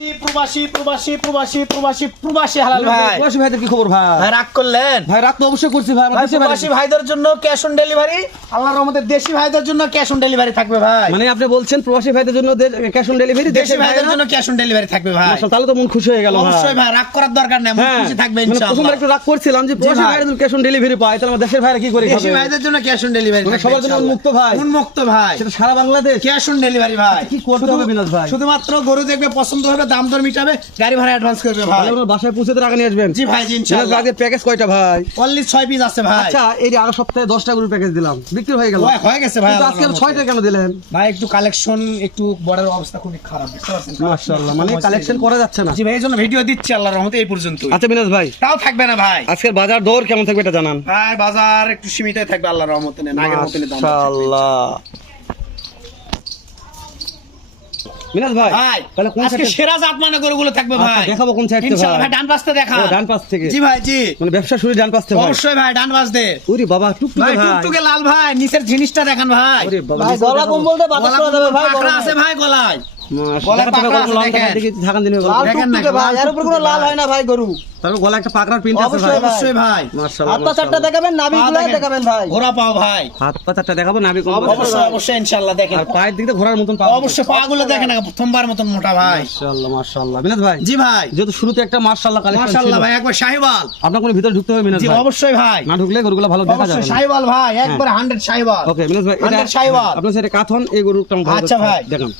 প্রবাসী প্রবাসী প্রবাসী প্রবাসী প্রবাসী হালাল ভাই, প্রবাসী ভাইদের কি খবর ভাই? ভাই রাগ করলেন? ভাই রাত তো অবশ্যই করছি ভাই। ভাই প্রবাসী ভাইদের জন্য ক্যাশ অন ডেলিভারি, আল্লাহর রহমতে দেশি ভাইদের জন্য ক্যাশ অন ডেলিভারি থাকবে ভাই। মানে আপনি বলছেন প্রবাসী ভাইদের জন্য ক্যাশ অন ডেলিভারি, দেশি ভাইদের জন্য ক্যাশ অন ডেলিভারি থাকবে ভাই। মাশাআল্লাহ, তাহলে তো মন খুশি হয়ে গেল ভাই। অবশ্যই ভাই, রাগ করার দরকার নেই, মন খুশি থাকবে ইনশাআল্লাহ। প্রথমবার একটু রাগ করছিলাম যে প্রবাসী ভাইদের জন্য ক্যাশ অন ডেলিভারি পায়, তাহলে আমার দেশের ভাইরা কি করে খাবে? দেশি ভাইদের জন্য ক্যাশ অন ডেলিভারি মানে সবার জন্য উন্মুক্ত ভাই, উন্মুক্ত ভাই, সেটা সারা বাংলাদেশ ক্যাশ অন ডেলিভারি ভাই। কি করতে হবে বিনাশ ভাই? শুধুমাত্র গরু দেখবে, পছন্দ হবে, দাম দর মিটাবে, গাড়ি ভাড়া অ্যাডভান্স করবে ভাই। তাহলে ওনার বাসায় পৌঁছে তো টাকা নিয়ে আসবেন? জি ভাই, জি ইনশাআল্লাহ। আজকে প্যাকেজ কয়টা ভাই? অনলি 6 পিস আছে ভাই। আচ্ছা, এই যে আগের সপ্তাহে 10টা গরুর প্যাকেজ দিলাম, বিক্রি হয়ে গেল, হয়ে গেছে ভাই। কিন্তু আজকে 6টা কেন দিলেন ভাই? একটু কালেকশন, একটু বর্ডার অবস্থা খুবই খারাপ, বুঝতে পারছেন? মাশাআল্লাহ, মানে কালেকশন করা যাচ্ছে না। জি ভাই, এই জন্য ভিডিও দিচ্ছি আল্লাহর রহমতে এই পর্যন্ত। আচ্ছা বিনাশ ভাই, তাও থাকবে না ভাই। আজকের বাজার দর কেমন থাকবে এটা জানান। ভাই বাজার একটু সীমিতই থাকবে আল্লাহর রহমতে, না আগের মতনই দাম থাকবে। মাশাআল্লাহ বিনাশ ভাই, ভাই তাহলে কোন আজকে সাইডে সেরা জাত মানে গরুগুলো থাকবে ভাই। আচ্ছা, দেখাবো কোন সাইড থেকে ইনশাআল্লাহ ভাই? ভাই, ডান পাশে দেখা। ও, ডান পাশ থেকে। জি ভাই, জি। মানে ব্যবসা শুরু ডান পাশ থেকে ভাই? অবশ্যই ভাই, ডান পাশ দে। ওরে বাবা, টুকটুকে ভাই ভাই। টুকটুকে লাল ভাই, নিচের জিনিসটা দেখেন ভাই। ওরে বাবা, ভাই গলা কম্বল দিয়ে বাতাস করা যাবে ভাই। পাকড়া আছে ভাই গলায়। মাশাআল্লাহ, গলায় পাকড়া আছে, লাল দেখেন। টাকা দেখি ধাকান দিনে লাল দেখেন না, টুকটুকে ভাই, লাল এর উপর কোনো টুকটুকে লাল ভাই। হয় না ভাই গরু। তারপর গলা একটা পাকড়ার প্রিন্ট আছে ভাই। অবশ্যই ভাই। অবশ্যই ভাই। মাশাআল্লাহ, হাত পা চারটা দেখাবেন, নাভি পা গুলো দেখেন। দেখাবেন ভাই। ঘোড়া পাও ভাই। হাত পা চারটা দেখাবো, নাভি কম অবশ্যই অবশ্যই ইনশাআল্লাহ দেখেন। আর পায়ের দিকে ঘোড়ার মতন পা। অবশ্যই পাগুলো দেখেন না, প্রথমবার মতন মোটা ভাই। মাশাআল্লাহ মাশাআল্লাহ বিনাশ ভাই, জি ভাই, যেহেতু শুরুতে একটা মাশাআল্লাহ কালেকশন ছিল, মাশাআল্লাহ ভাই, একবার শাহিওয়াল। আপনার কোনো ভিতরে ঢুকতে হবে বিনাশ জি ভাই? অবশ্যই ভাই, না ঢুকলে গরুগুলো ভালো দেখা যাবে অবশ্যই না। শাহিওয়াল ভাই, একবার 100 শাহিওয়াল। ওকে বিনাশ ভাই, এটা 100 শাহিওয়াল। আপনার সাথে কাথন এই গরুটা আচ্ছা ভাই। দেখুন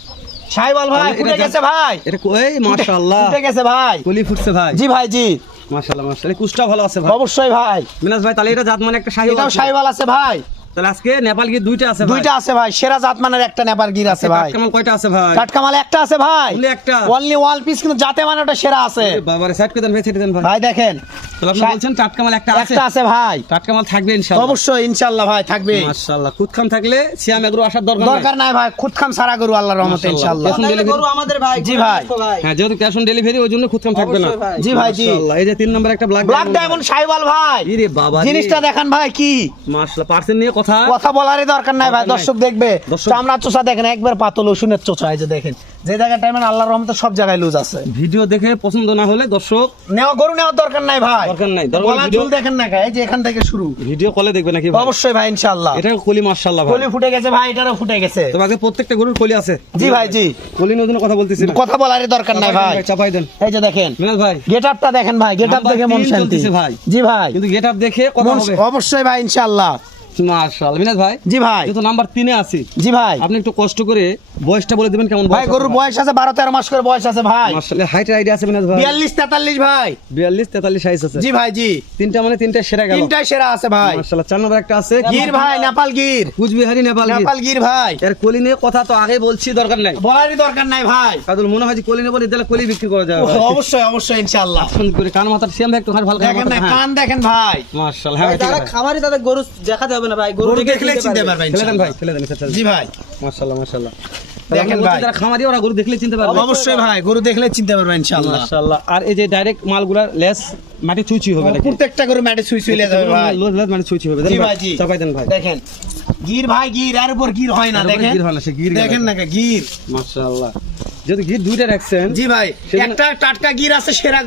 শাহিওয়াল ভাই তাহলে ফুটে এটা গেছে ভাই, এটা কই মাশাআল্লাহ ফুটে গেছে ভাই। কলি ফুটছে ভাই। জি ভাই, জি মাশাআল্লাহ মাশাআল্লাহ, কুষ্টা ভালো আছে ভাই। অবশ্যই ভাই। বিনাশ ভাই, তাহলে এটা জাত মানে একটা শাহী, এটাও শাহিওয়াল আছে ভাই। তাহলে আজকে নেপাল গিয়ে দুইটা আছে ভাই। দুইটা আছে ভাই, সেরা জাত মানের একটা নেপাল গির আছে ভাই। কেমন কয়টা আছে ভাই? কাটকামাল একটা আছে ভাই, Only একটা? অনলি ওয়ান পিস, কিন্তু জাতে মানে ওটা সেরা আছে বাবারে, সাইড করে দেন ভাই, ছেড়ে দেন ভাই। ভাই। দেখেন তাহলে আপনি বলছেন টাটকা মাল একটা আছে? একটা আছে ভাই, টাটকা মাল থাকবে ইনশাআল্লাহ। অবশ্যই ইনশাআল্লাহ ভাই থাকবে। মাশাআল্লাহ, খুদখাম থাকলে সিয়াম এগুলো আসার দরকার নাই। দরকার নাই ভাই, খুদখাম সারা গরু আল্লাহর রহমতে মাশাআল্লাহ। ইনশাআল্লাহ। এখন তাহলে delivery- গরু আমাদের ভাই। জি ভাই। হ্যাঁ, যেহেতু ক্যাশ অন ডেলিভারি, ওই জন্য খুদখাম থাকবে না। অবশ্যই ভাই। জি ভাই, জি। মাশাআল্লাহ, এই যে 3 নম্বর একটা ব্ল্যাক ব্ল্যাক ডায়মন্ড শাহিওয়াল ভাই, ইরে বাবা রে। জিনিসটা দেখেন ভাই, কি মাশাআল্লাহ, পার্সেন্ট নিয়ে কথা কথা বলারই দরকার নাই ভাই, দরকার নাই। দর্শক দেখবে। দর্শক- চামড়া চোষা দেখেন, একবার পাতল রসুনের চোষা, এই যে দেখেন, যে জায়গায় টাইমে আল্লাহর রহমতে সব জায়গায় লুজ আছে। ভিডিও দেখে পছন্দ না হলে দর্শক নেওয়া গরু নেওয়ার দরকার নাই ভাই, দরকার নাই। দরকার গলা ভিডিও ঝুল দেখেন না, এই যে এখান থেকে শুরু। ভিডিও কলে দেখবে নাকি ভাই? অবশ্যই ভাই ইনশাআল্লাহ। এটা কলি মাশাআল্লাহ ভাই। কলি ফুটে গেছে ভাই, এটারও ফুটে গেছে। তো আগে প্রত্যেকটা গরুর কলি আছে। জি ভাই, জি। কলি নিয়ে জন্য কথা বলতেছি না। কথা বলারই দরকার নাই ভাই। চাপাই দেন এই যে দেখেন মিনাজ ভাই, গেটআপটা দেখেন ভাই, গেটআপ নাম্বার দেখে মন 3 শান্তি চলতেছে ভাই। জি ভাই, কিন্তু গেটআপ দেখে কথা মন- হবে। অবশ্যই ভাই ইনশাআল্লাহ। মাশাআল্লাহ মিনাজ ভাই, জি ভাই, যেহেতু নাম্বার 3 এ আছি, জি ভাই। আপনি একটু কষ্ট করে বয়সটা বলে দিবেন কেমন ভাই গরুর বয়স আছে 12-13 মাস করে বয়স আছে ভাই। মাশাআল্লাহ, হাইটের আইডিয়া আছে মিনাজ ভাই? 42-43 ভাই। 42-43 সাইজ আছে। জি ভাই, জি। তিনটা মানে তিনটা সেরা গেল। তিনটাই সেরা আছে ভাই। মাশাআল্লাহ, 4 নম্বর একটা আছে গির ভাই, নেপাল গির, কুচবিহারি নেপাল গির। নেপাল গির ভাই। এর কলি নিয়ে কথা তো আগে বলছি, দরকার নাই। বলারই দরকার নাই ভাই। কাদুল মনে হয় যে কলি নেবো, দিলে কলি বিক্রি করা যাবে ভাই। অবশ্যই অবশ্যই ইনশাআল্লাহ। সুন্দর করে কান মাথার সিয়াম ভাই একটু ভালো দেখেন না, কান দেখেন ভাই। মাশাআল্লাহ। হ্যাঁ ভাই ঠিক যারা আছে। খামারি তাদের গরু দেখাতে হবে না ভাই, গরু গরু দেখে দেখলে চিনতে পারবে ছেলে দেন ভাই, ইনশাআল্লাহ। ছেলে দেন আচ্ছা, জি ভাই, মাশাআল্লাহ মাশাআল্লাহ। দেখেন দেখেন ভাই। ভাই, যারা খামারি ওরা গরু দেখলে চিনতে পারবে। অবশ্যই ভাই, গরু দেখলে চিনতে পারবে ইনশাআল্লাহ। মাশাআল্লাহ। আর এই যে ডাইরেক্ট মালগুলা লেস মাটি চুইচুই হবে নাকি? প্রত্যেকটা গরু ম্যাটে সুই সুই যাবে ভাই। লেস মাটি চুইচুই হবে। জি ভাই, জি। চাপাই দেন ভাই। দেখেন গির ভাই, গির এর উপর গির হয় না, এর উপরে দেখেন গির হয় না, সে গির দেখেন না গির। মাশাআল্লাহ। যদি গির দুইটা রাখছেন, জি ভাই, সেজন্য- একটা টাটকা গির আছে, সেরা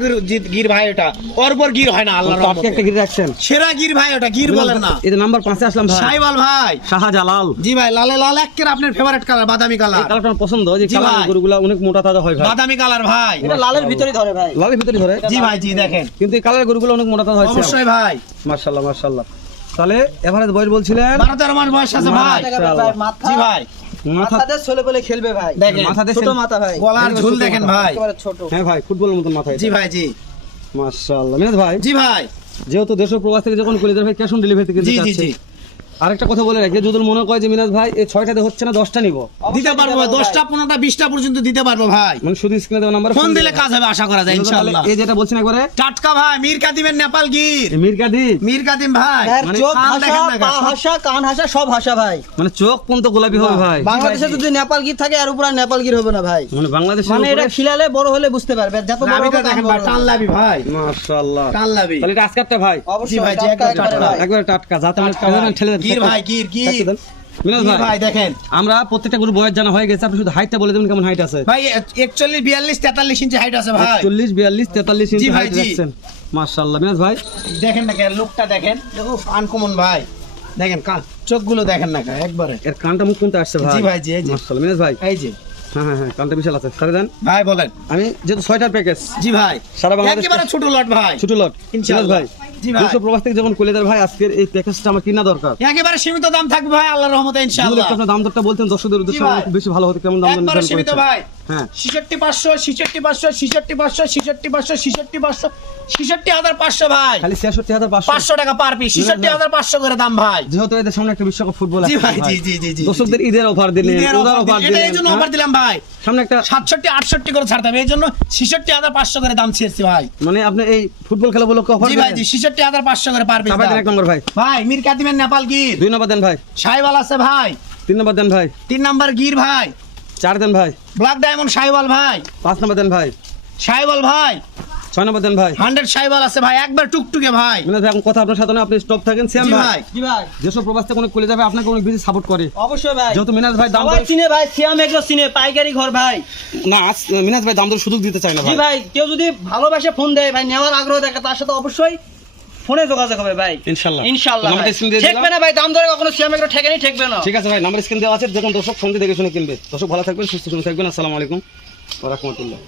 গির ভাই, ওটা ওর উপর গির হয় না আল্লাহর আপনি রহমতে। একটা গির রাখছেন, সেরা গির ভাই, ওটা গির বলেন না। এই যে নাম্বার 5 এ আসলাম ভাই, শাহিওয়াল ভাই। শাহজালাল। জি ভাই, লালে লাল একের আপনার ফেভারিট কালার, বাদামি এই কালার, কালারটা আমার পছন্দ, যে জি কালার ভাই। গরুগুলা অনেক মোটা তাজা হয় ভাই। বাদামি কালার ভাই। এটা লালের ভিতরে ধরে ভাই। লালের ভিতরে ধরে, জি ভাই, জি দেখেন, কিন্তু এই কালারের গরুগুলো অনেক মোটা তাজা হয়। অবশ্যই ভাই। মাশাআল্লাহ মাশাআল্লাহ। তাহলে এভারেজ বয়স বলছিলেন? 12-13 মাস বয়স আছে ভাই। দেখাবেন ভাই, মাথা জি ভাই, মাথা, মাথাতে ছোলে বলে খেলবে ভাই। দেখেন মাথা ছোট দেখেন? মাথা ভাই, গলার ঝুল দেখেন ভাই। একেবারে ছোট। হ্যাঁ ভাই, ফুটবলের মতন মাথায়। জি ভাই, জি। মাশাআল্লাহ। মিনাজ ভাই, জি ভাই, যেহেতু দেশ ও প্রবাস থেকে যখন কলিজার ভাই ক্যাশ অন ডেলিভারি থেকে জি জি যাচ্ছে, জি। আরেকটা কথা বলে রাখি, যদি মনে করে যে মিনাজ ভাই এই 6টাতে হচ্ছে না 10টা নিব, দিতে পারবো ভাই, 10টা 15টা 20টা পর্যন্ত দিতে পারবো ভাই। মানে শুধু স্ক্রিনে দেওয়া নাম্বার ফোন দিলে কাজ হবে, আশা করা যায় ইনশাআল্লাহ। এই যেটা বলছেন একবারে টাটকা ভাই, মীর কাদিমের নেপাল গির, মীর কাদি, মীর কাদিম ভাই। এর মানে চোখ কান হাসা, দেখেন না, পা সব- হাসা, কান হাসা, সব হাসা ভাই। মানে চোখ পর্যন্ত গোলাপি হবে ভাই। বাংলাদেশে যদি নেপাল গির থাকে আর উপর আর নেপাল গির হবে না ভাই। মানে বাংলাদেশের মানে এটা উপরে- খিলালে বড় হলে বুঝতে পারবে, যত বড় লাভিটা হবে দেখেন ভাই, টান লাভি ভাই, মাশাআল্লাহ। টান লাভি। তাহলে এটা আজকেরটা ভাই জি অবশ্যই ভাই, জি, টাটকা একবার একবারে টাটকা। ভাই। একবারে টাটকা, যাতে টাটকা ভাই। ঠেলে দেন। গির ভাই, গির, গির। টাটকা দেন। মিনাজ জি ভাই ভাই দেখেন আমরা প্রত্যেকটা গরু বয়স জানা হয়ে গেছে, আপনি শুধু হাইটটা বলে দেবেন কেমন হাইট আছে। ভাই 41 42 43 ইঞ্চি হাইট আছে ভাই 40 42 43 জি ইঞ্চি ভাই, হাইট জি। রাখছেন, মাশাআল্লাহ। মিনাজ ভাই দেখেন না লুকটা দেখেন, দেখো আনকমন ভাই, দেখেন চোখগুলো দেখেন না একবারে। এর কানটা মুখ কোনটা আসছে ভাই? জি ভাই, জি, এই যে। মাশাআল্লাহ। মিনাজ ভাই এই যে হ্যাঁ হ্যাঁ হ্যাঁ, কানটা বিশাল আছে, সারে দেন। ভাই বলেন। আমি যেহেতু 6টার প্যাকেজ জি ভাই সারা বাংলাদেশ একেবারে ছোট লট ভাই, ছোট লট। মিনাজ ইনশাআল্লাহ। ভাই জি ভাই। 200 প্রবাস থেকে যখন কইলে দেন ভাই আজকের এই প্যাকেজটা আমার কিনা দরকার। একেবারে সীমিত দাম থাকবে ভাই আল্লাহর রহমতে যদি ইনশাআল্লাহ। একটু আপনার দাম দরটা বলতেন দর্শকদের উদ্দেশ্যে ভাই। আমার খুব বেশি ভালো হতো, কেমন দাম দর একবারে নির্ধারণ সীমিত করেছেন? ভাই। হ্যাঁ 66500 66500 66500 66500 66500 66500 ভাই, খালি 66500 500 টাকা পার পিস, 66500 করে দাম ভাই। যেহেতু এদের সামনে একটা বিশ্বকাপ ফুটবল জি আছে ভাই, জি, জি, জি, জি। দর্শকদের ঈদের অফার দিলেন, ঈদের ওদার offer অফার দিলেন। এটা দিলেন, এই জন্য অফার দিলাম ভাই, সামনে একটা 67 68 করে ছাড়তে হবে, এই জন্য 66500 করে দাম ছেড়েছি ভাই। মানে আপনি এই ফুটবল খেলা বলে অফার জি ভাই, জি 66500 করে পার পিস। চাপা দেন এক নম্বর ভাই, ভাই মির কাদিমের নেপাল গির 2 নম্বর দেন ভাই, সাইওয়াল আছে ভাই, 3 নম্বর দেন ভাই, 3 নাম্বার গির ভাই, 4 দেন ভাই, ব্ল্যাক ডায়মন্ড সাইওয়াল ভাই, 5 নম্বর দেন ভাই, সাইওয়াল ভাই, 6 নম্বর দেন ভাই। 100 সাইওয়াল আছে ভাই, একবার টুকটুকে ভাই। মানে এখন কথা আপনার সাথে না, আপনি স্টপ থাকেন সিয়াম জি ভাই। ভাই। জি ভাই যেসব প্রবাস থেকে অনেক কলে যাবে আপনাকে অনেক বেশি সাপোর্ট করে, অবশ্যই ভাই, যেহেতু মিনাজ ভাই দাম সবাই দর চিনে ভাই, সিয়াম এগ্রো চিনে, পাইকারি ঘর ভাই। না মিনাজ ভাই দাম দর সুযোগ দিতে চায় না জি ভাই। ভাই, কেউ যদি ভালোবাসে ফোন দেয় ভাই, নেওয়ার আগ্রহ দেখে, তার সাথে অবশ্যই ফোনে যোগাযোগ হবে ভাই, ইনশাআল্লাহ। ইনশাআল্লাহ নাম্বারটা ভাই। স্ক্রিন দিয়ে ঠেকবে দিলাম। না ভাই, দাম ধরে কখনো সিয়াম এগ্রো ঠেকেনি, ঠেকবে না। ঠিক আছে ভাই, নাম্বার স্ক্রিন দেওয়া আছে, যখন দর্শক ফোন দিয়ে দেখে শুনে কিনবে। দর্শক ভালো থাকবেন, সুস্থ শুনে থাকবেন। আসসালামু আলাইকুম ওয়া রাহমাতুল্লাহ।